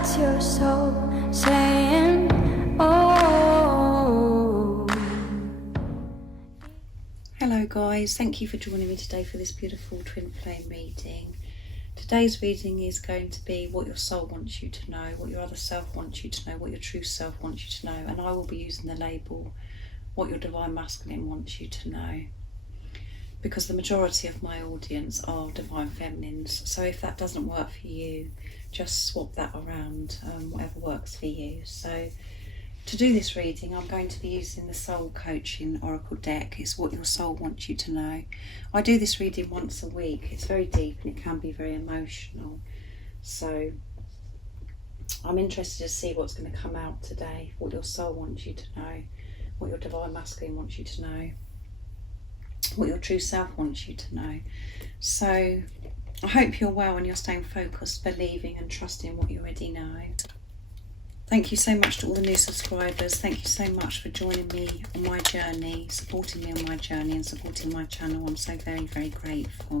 That's your soul saying, oh. Hello guys, thank you for joining me today for this beautiful twin flame reading. Today's reading is going to be what your soul wants you to know, what your other self wants you to know, what your true self wants you to know, and I will be using the label what your divine masculine wants you to know, because the majority of my audience are divine feminines. So if that doesn't work for you, just swap that around, whatever works for you. So to do this reading, I'm going to be using the Soul Coaching Oracle deck. It's what your soul wants you to know. I do this reading once a week. It's very deep and it can be very emotional. So I'm interested to see what's going to come out today, what your soul wants you to know, what your divine masculine wants you to know, what your true self wants you to know. So I hope you're well and you're staying focused, believing and trusting what you already know. Thank you so much to all the new subscribers. Thank you so much for joining me on my journey, supporting me on my journey and supporting my channel. I'm so very, very grateful.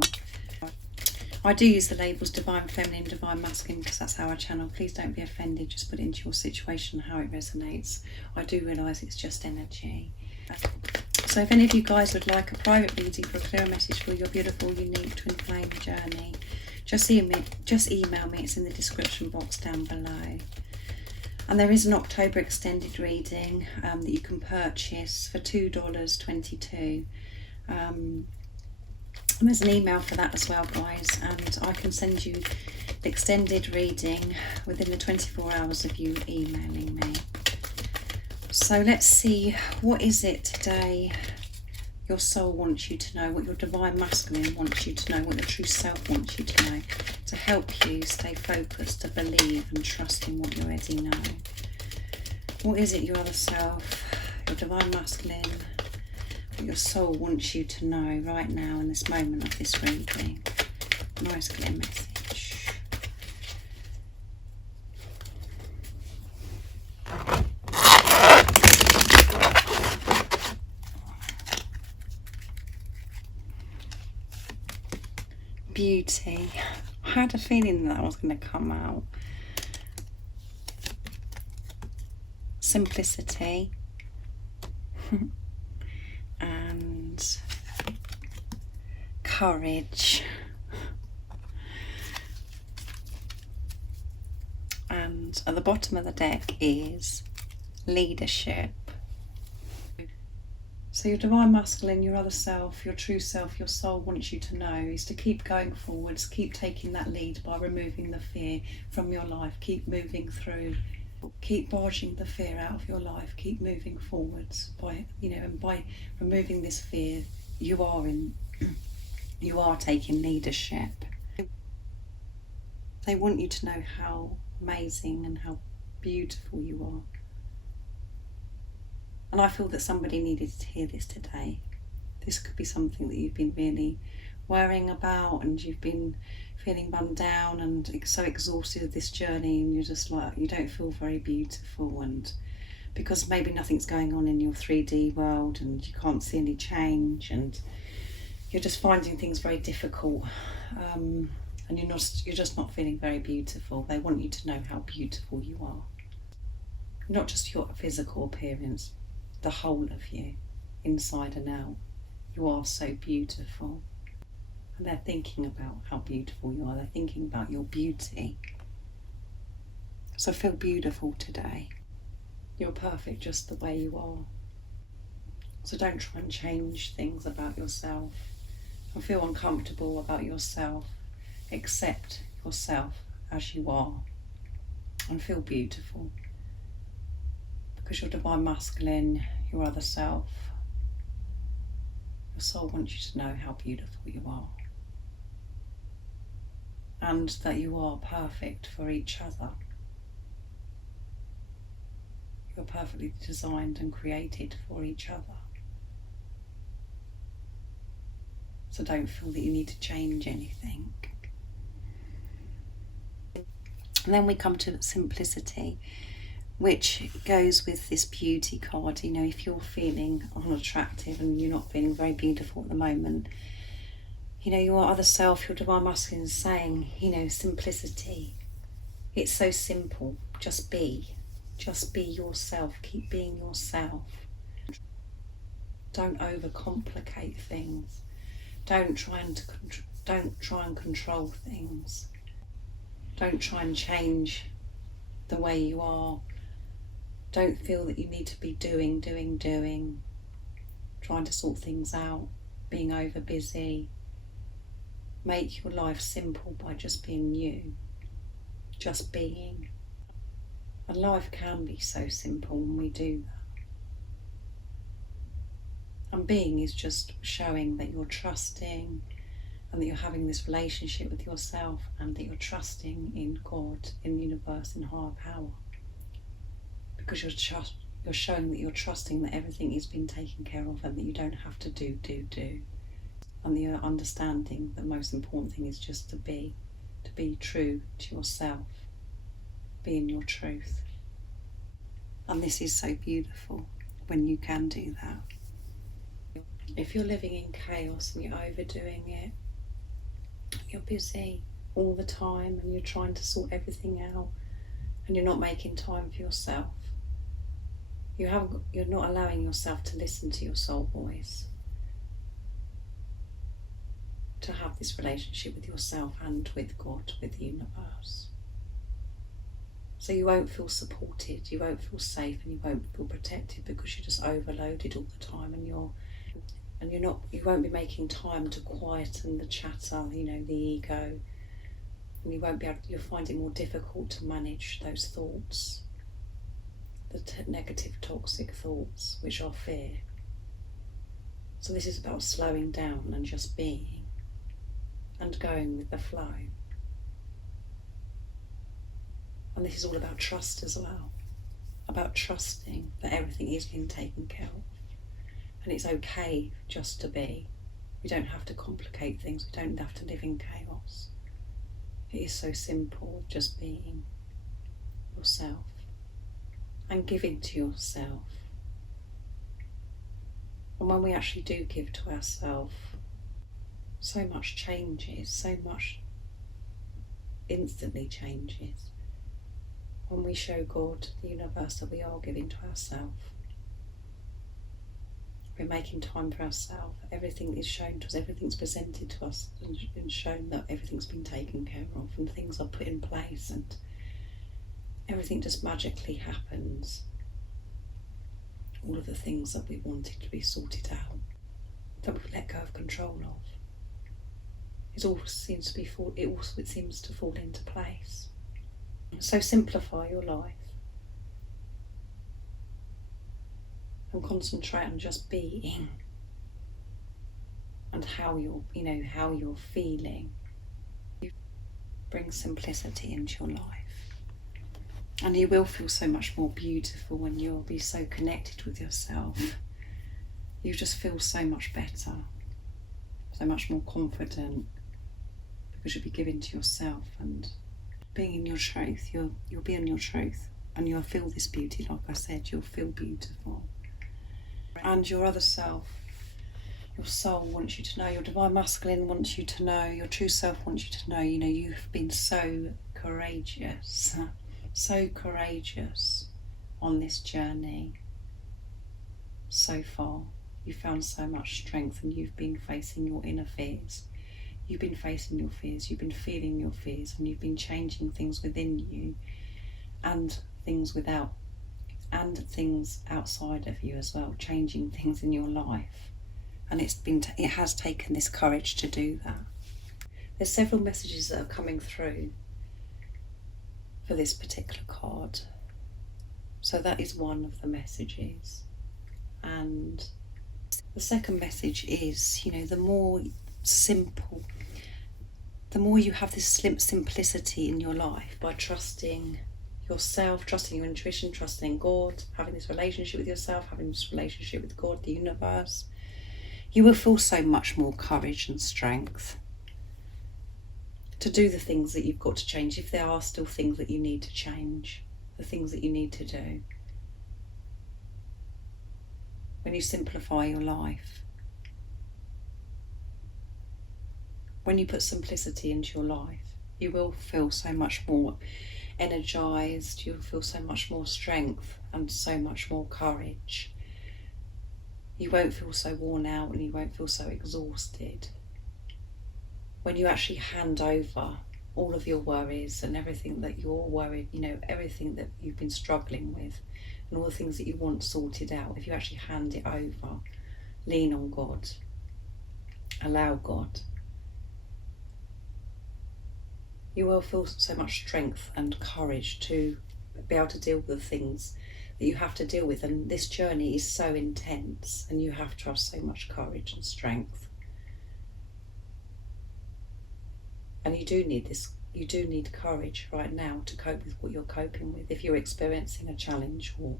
I do use the labels divine feminine, divine masculine, because that's our channel. Please don't be offended, just put it into your situation how it resonates. I do realise it's just energy. So if any of you guys would like a private reading for a clearer message for your beautiful, unique twin flame journey, just email me. It's in the description box down below. And there is an October extended reading that you can purchase for $2.22. And there's an email for that as well, guys, and I can send you the extended reading within the 24 hours of you emailing me. So let's see, what is it today your soul wants you to know, what your divine masculine wants you to know, what your true self wants you to know, to help you stay focused, to believe and trust in what you already know. What is it your other self, your divine masculine, what your soul wants you to know right now in this moment of this reading? Nice clear message. Beauty. I had a feeling that was going to come out. Simplicity. And courage. And at the bottom of the deck is leadership. So your divine masculine, your other self, your true self, your soul wants you to know is to keep going forwards, keep taking that lead by removing the fear from your life, keep moving through, keep barging the fear out of your life, keep moving forwards by, and by removing this fear, you are taking leadership. They want you to know how amazing and how beautiful you are. And I feel that somebody needed to hear this today. This could be something that you've been really worrying about and you've been feeling run down and so exhausted of this journey, and you're just like, you don't feel very beautiful, and because maybe nothing's going on in your 3D world and you can't see any change and you're just finding things very difficult, and you're just not feeling very beautiful. They want you to know how beautiful you are. Not just your physical appearance, the whole of you, inside and out. You are so beautiful. And they're thinking about how beautiful you are. They're thinking about your beauty. So feel beautiful today. You're perfect just the way you are. So don't try and change things about yourself and feel uncomfortable about yourself. Accept yourself as you are and feel beautiful. Because your divine masculine, your other self, your soul wants you to know how beautiful you are. And that you are perfect for each other. You're perfectly designed and created for each other. So don't feel that you need to change anything. And then we come to simplicity, which goes with this beauty card. If you're feeling unattractive and you're not feeling very beautiful at the moment, your other self, your divine masculine is saying, simplicity, It's so simple. Just be. Just be yourself. Keep being yourself. Don't overcomplicate things. Don't try and control things. Don't try and change the way you are. Don't feel that you need to be doing, trying to sort things out, being over busy. Make your life simple by just being you, just being. And life can be so simple when we do that. And being is just showing that you're trusting and that you're having this relationship with yourself and that you're trusting in God, in the universe, in higher power. Because you're showing that you're trusting that everything is being taken care of and that you don't have to do. And the understanding the most important thing is just to be true to yourself, be in your truth. And this is so beautiful when you can do that. If you're living in chaos and you're overdoing it, you're busy all the time and you're trying to sort everything out and you're not making time for yourself, you're not allowing yourself to listen to your soul voice, to have this relationship with yourself and with God, with the universe. So you won't feel supported, you won't feel safe, and you won't feel protected because you're just overloaded all the time, and you won't be making time to quieten the chatter, the ego, and you'll find it more difficult to manage those thoughts, the negative, toxic thoughts, which are fear. So this is about slowing down and just being and going with the flow. And this is all about trust as well, about trusting that everything is being taken care of. And it's okay just to be. We don't have to complicate things. We don't have to live in chaos. It is so simple, just being yourself and giving to yourself. And when we actually do give to ourselves, so much changes, so much instantly changes. When we show God, the universe, that we are giving to ourselves. We're making time for ourselves. Everything is shown to us, everything's presented to us and shown that everything's been taken care of and things are put in place and everything just magically happens. All of the things that we wanted to be sorted out, that we've let go of control of. It all seems to fall into place. So simplify your life and concentrate on just being and how you're feeling. Bring simplicity into your life, and you will feel so much more beautiful when you'll be so connected with yourself. You just feel so much better, so much more confident, because you'll be giving to yourself and being in your truth. You'll be in your truth and you'll feel this beauty. Like I said, you'll feel beautiful. And your other self, your soul wants you to know, your divine masculine wants you to know, your true self wants you to know, you've been so courageous on this journey so far. You found so much strength and you've been facing your inner fears. You've been facing your fears, you've been feeling your fears, and you've been changing things within you and things outside of you as well, changing things in your life. And it has taken this courage to do that. There's several messages that are coming through for this particular card. So that is one of the messages. And the second message is, the more simple, the more you have this simplicity in your life by trusting yourself, trusting your intuition, trusting God, having this relationship with yourself, having this relationship with God, the universe, you will feel so much more courage and strength to do the things that you've got to change, if there are still things that you need to change, the things that you need to do. When you simplify your life, when you put simplicity into your life, you will feel so much more energized, you'll feel so much more strength and so much more courage. You won't feel so worn out and you won't feel so exhausted. When you actually hand over all of your worries and everything that you're worried, everything that you've been struggling with and all the things that you want sorted out, if you actually hand it over, lean on God, allow God, you will feel so much strength and courage to be able to deal with the things that you have to deal with. And this journey is so intense and you have to have so much courage and strength. And you do need courage right now to cope with what you're coping with. If you're experiencing a challenge, or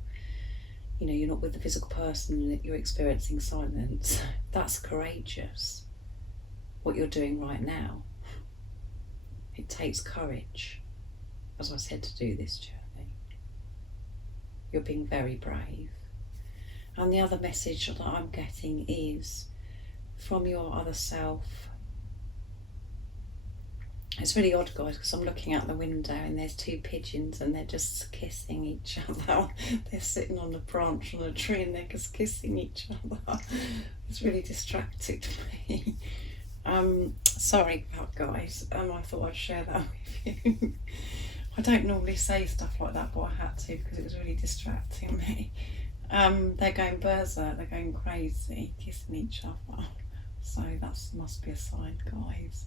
you're not with the physical person and you're experiencing silence, that's courageous. What you're doing right now, it takes courage, as I said, to do this journey. You're being very brave. And the other message that I'm getting is from your other self. It's really odd, guys, because I'm looking out the window and there's two pigeons and they're just kissing each other. They're sitting on a branch on a tree and they're just kissing each other. It's really distracted me. Sorry about guys. I thought I'd share that with you. I don't normally say stuff like that, but I had to because it was really distracting me. They're going berserk, they're going crazy, kissing each other. So that must be a sign, guys.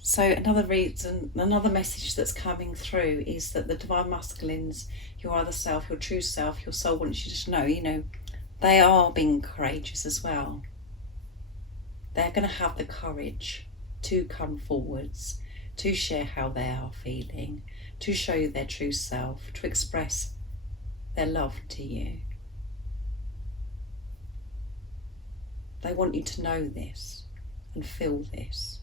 So another message that's coming through is that the Divine Masculines, your other self, your true self, your soul wants you to know, they are being courageous as well. They're going to have the courage to come forwards, to share how they are feeling, to show you their true self, to express their love to you. They want you to know this and feel this.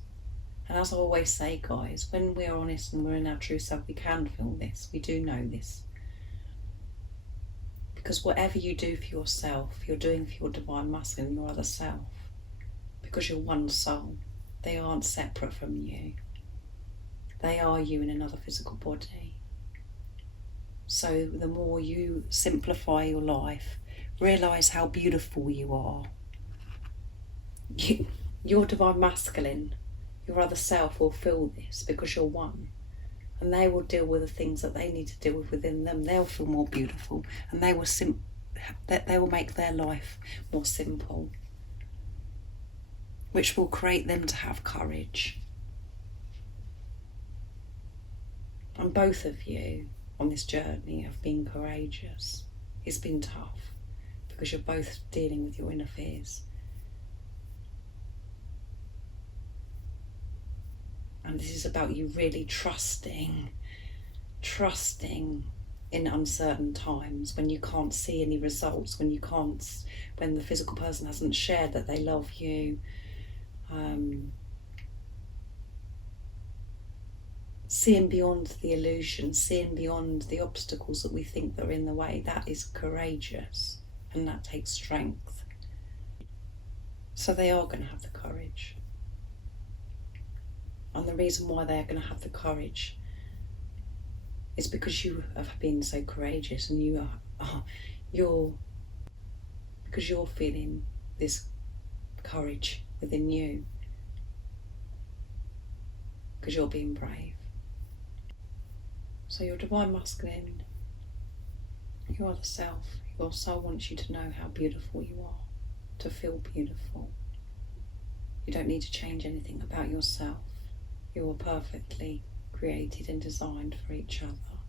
And as I always say, guys, when we're honest and we're in our true self, we can feel this. We do know this. Because whatever you do for yourself, you're doing for your Divine Masculine, your other self. Because you're one soul. They aren't separate from you. They are you in another physical body. So the more you simplify your life, realise how beautiful you are. Your Divine Masculine, your other self will feel this because you're one. And they will deal with the things that they need to deal with within them. They'll feel more beautiful and they will make their life more simple, which will create them to have courage. And both of you on this journey have been courageous. It's been tough because you're both dealing with your inner fears. And this is about you really trusting in uncertain times, when you can't see any results, when the physical person hasn't shared that they love you. Seeing beyond the illusion, seeing beyond the obstacles that we think that are in the way, that is courageous and that takes strength. So they are going to have the courage. And the reason why they're going to have the courage is because you have been so courageous and because you're feeling this courage within you, because you're being brave. So your Divine Masculine, your other self, your soul wants you to know how beautiful you are, to feel beautiful. You don't need to change anything about yourself. You are perfectly created and designed for each other.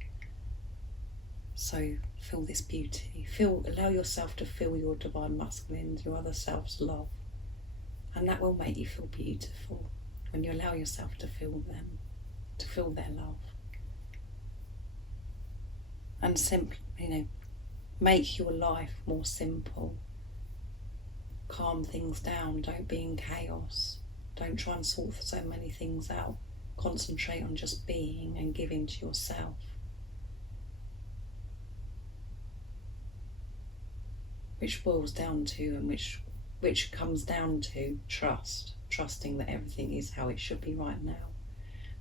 So feel this beauty. Allow yourself to feel your Divine Masculine, your other self's love. And that will make you feel beautiful when you allow yourself to feel them, to feel their love. And simply, make your life more simple. Calm things down. Don't be in chaos. Don't try and sort so many things out. Concentrate on just being and giving to yourself. Which boils down to, and which comes down to trusting that everything is how it should be right now.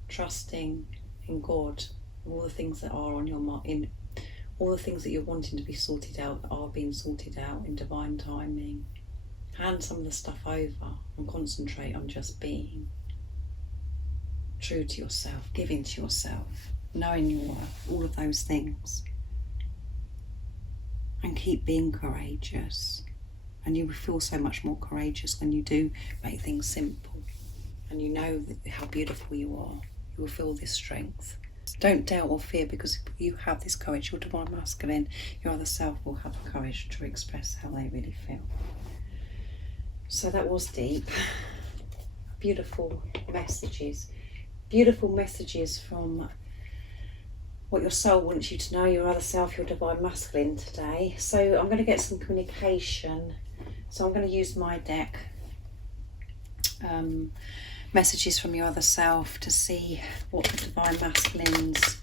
Trusting in God, all the things that are on your mind, all the things that you're wanting to be sorted out are being sorted out in divine timing. Hand some of the stuff over and concentrate on just being true to yourself, giving to yourself, knowing your worth, all of those things. And keep being courageous. And you will feel so much more courageous when you do make things simple. And you know how beautiful you are. You will feel this strength. Don't doubt or fear, because you have this courage. Your divine masculine, your other self will have the courage to express how they really feel. So that was deep. Beautiful messages. Beautiful messages from what your soul wants you to know, your other self, your divine masculine today. So I'm going to get some communication. So I'm going to use my deck. Messages from your other self to see what the divine masculines,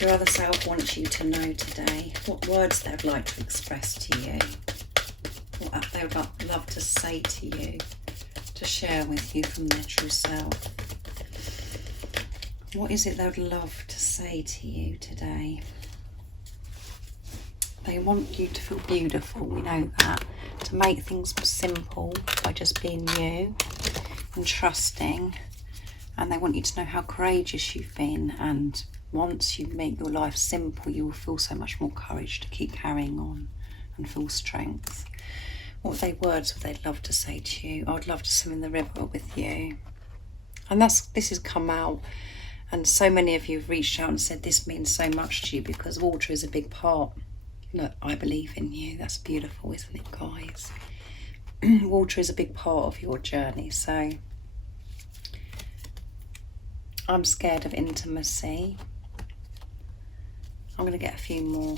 your other self wants you to know today. What words they'd like to express to you. What they would love to say to you, to share with you from their true self. What is it they would love to say to you today? They want you to feel beautiful, we know that. To make things simple by just being you and trusting. And they want you to know how courageous you've been. And once you make your life simple, you will feel so much more courage to keep carrying on and feel strength. What words would they love to say to you? I would love to swim in the river with you. And this has come out. And so many of you have reached out and said this means so much to you because water is a big part. Look, I believe in you. That's beautiful, isn't it, guys? Water is a big part of your journey. So I'm scared of intimacy. I'm going to get a few more.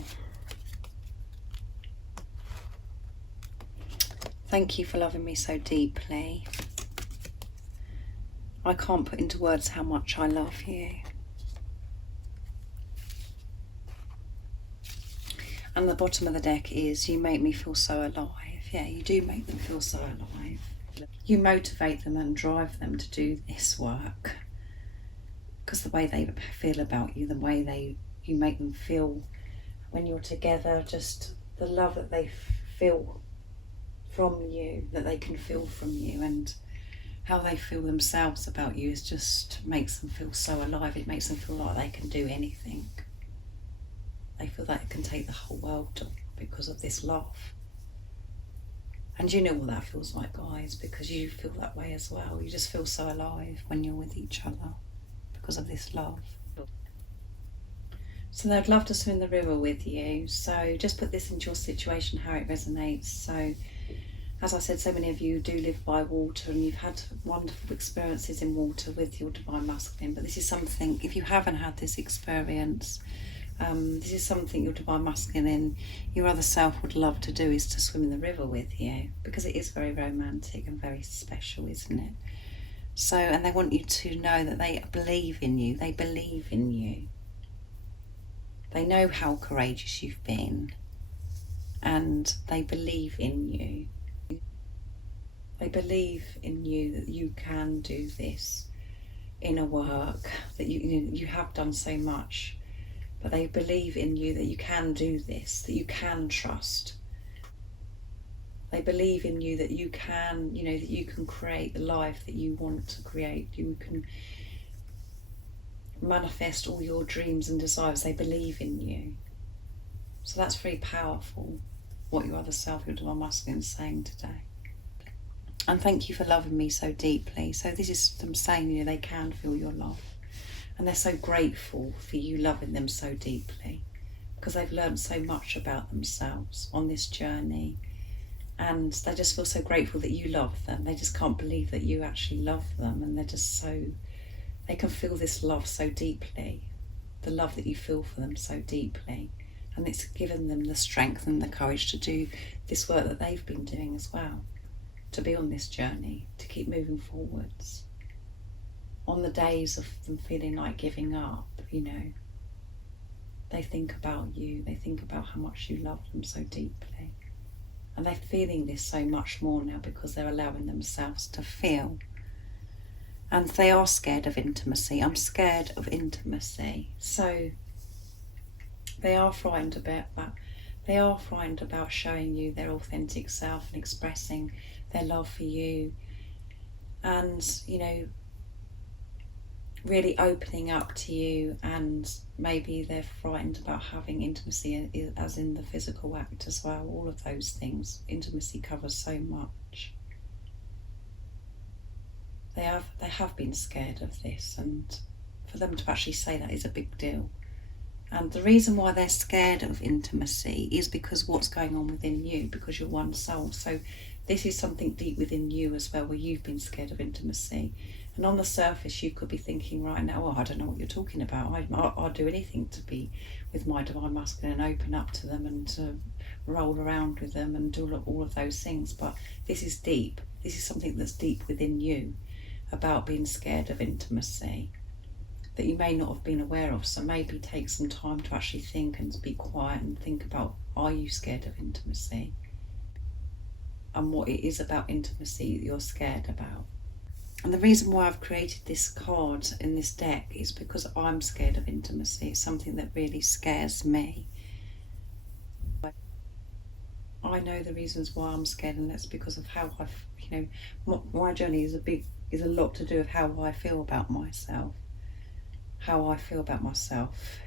Thank you for loving me so deeply. I can't put into words how much I love you. And the bottom of the deck is, you make me feel so alive. Yeah, you do make them feel so alive. You motivate them and drive them to do this work. Because the way they feel about you, the way you make them feel when you're together, just the love that they feel from you, that they can feel from you, and how they feel themselves about you is just makes them feel so alive. It makes them feel like they can do anything. They feel like they can take the whole world because of this love. And you know what that feels like, guys, because you feel that way as well. You just feel so alive when you're with each other because of this love. So they'd love to swim in the river with you. So just put this into your situation, how it resonates. So as I said, so many of you do live by water and you've had wonderful experiences in water with your divine masculine. But this is something, if you haven't had this experience, this is something your divine masculine, your other self would love to do, is to swim in the river with you, because it is very romantic and very special, isn't it? So, and they want you to know that they believe in you. They believe in you. They know how courageous you've been, and they believe in you. They believe in you that you can do this inner work, that you have done so much, but they believe in you that you can do this, that you can trust. They believe in you that you can, that you can create the life that you want to create. You can manifest all your dreams and desires. They believe in you. So that's very powerful, what your other self, your divine masculine, is saying today. And thank you for loving me so deeply. So this is them saying, they can feel your love. And they're so grateful for you loving them so deeply, because they've learned so much about themselves on this journey. And they just feel so grateful that you love them. They just can't believe that you actually love them. And they're just they can feel this love so deeply, the love that you feel for them so deeply. And it's given them the strength and the courage to do this work that they've been doing as well, to be on this journey, to keep moving forwards. On the days of them feeling like giving up, they think about you, they think about how much you love them so deeply. And they're feeling this so much more now because they're allowing themselves to feel And they are scared of intimacy. I'm scared of intimacy. So they are frightened about that. They are frightened about showing you their authentic self and expressing their love for you. And, you know, really opening up to you. And maybe they're frightened about having intimacy as in the physical act as well. All of those things. Intimacy covers so much. They have been scared of this, and for them to actually say that is a big deal. And the reason why they're scared of intimacy is because what's going on within you, because you're one soul. So this is something deep within you as well, where you've been scared of intimacy. And on the surface, you could be thinking right now, oh, I don't know what you're talking about. I'll do anything to be with my divine masculine and open up to them and to roll around with them and do all of those things. But this is deep. This is something that's deep within you about being scared of intimacy that you may not have been aware of. So maybe take some time to actually think and be quiet and think about, are you scared of intimacy? And what it is about intimacy that you're scared about. And the reason why I've created this card in this deck is because I'm scared of intimacy. It's something that really scares me. I know the reasons why I'm scared, and that's because of how I've, you know, my journey is a lot to do with how I feel about myself. How I feel about myself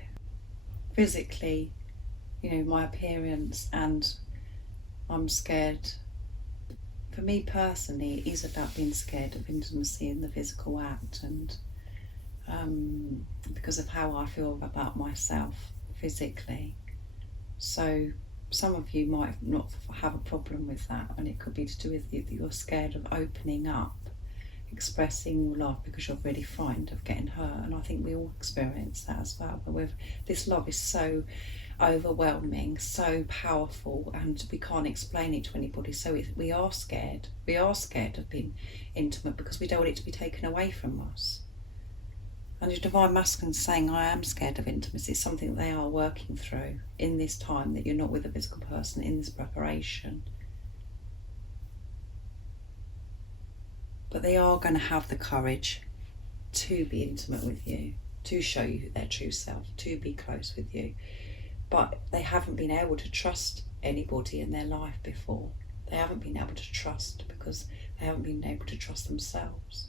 physically, you know, my appearance, and I'm scared. For me personally, it is about being scared of intimacy in the physical act, and because of how I feel about myself physically. So some of you might not have a problem with that, and it could be to do with you that you're scared of opening up, expressing love because you're really frightened of getting hurt. And I think we all experience that as well. But this love is so overwhelming, so powerful, and we can't explain it to anybody. So we are scared. We are scared of being intimate because we don't want it to be taken away from us. And your divine masculine saying, I am scared of intimacy. It's something they are working through in this time that you're not with a physical person, in this preparation. But they are going to have the courage to be intimate with you, to show you their true self, to be close with you. But they haven't been able to trust anybody in their life before. They haven't been able to trust because they haven't been able to trust themselves.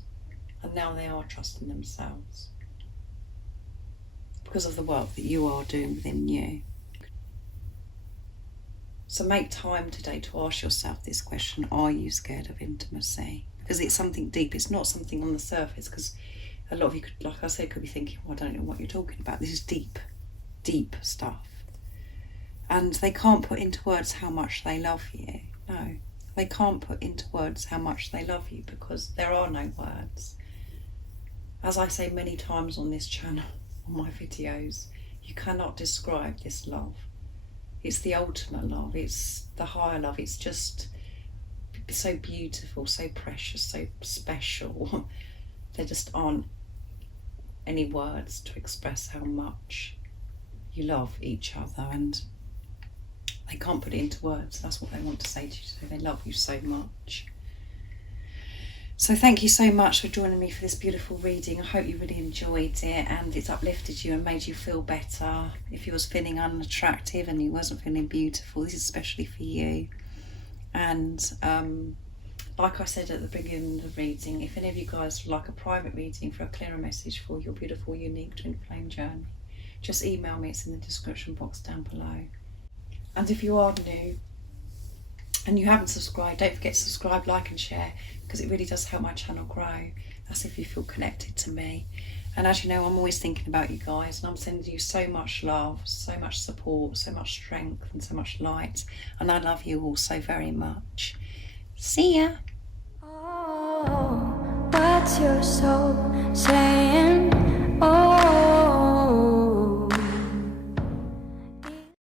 And now they are trusting themselves because of the work that you are doing within you. So make time today to ask yourself this question: are you scared of intimacy? Because it's something deep. It's not something on the surface, because a lot of you could, like I said, could be thinking, well, I don't know what you're talking about. This is deep, deep stuff. And they can't put into words how much they love you. No, they can't put into words how much they love you because there are no words. As I say many times on this channel, on my videos, you cannot describe this love. It's the ultimate love. It's the higher love. It's just so beautiful, so precious, so special. There just aren't any words to express how much you love each other, and they can't put it into words. That's what they want to say to you. So they love you so much. So thank you so much for joining me for this beautiful reading. I hope you really enjoyed it and it's uplifted you and made you feel better. If you was feeling unattractive and you wasn't feeling beautiful, this is especially for you. And like I said at the beginning of the reading, if any of you guys would like a private reading for a clearer message for your beautiful, unique twin flame journey, just email me. It's in the description box down below. And if you are new and you haven't subscribed, don't forget to subscribe, like and share, because it really does help my channel grow. That's if you feel connected to me. And as you know, I'm always thinking about you guys, and I'm sending you so much love, so much support, so much strength and so much light. And I love you all so very much. See ya. Oh, what's your soul saying?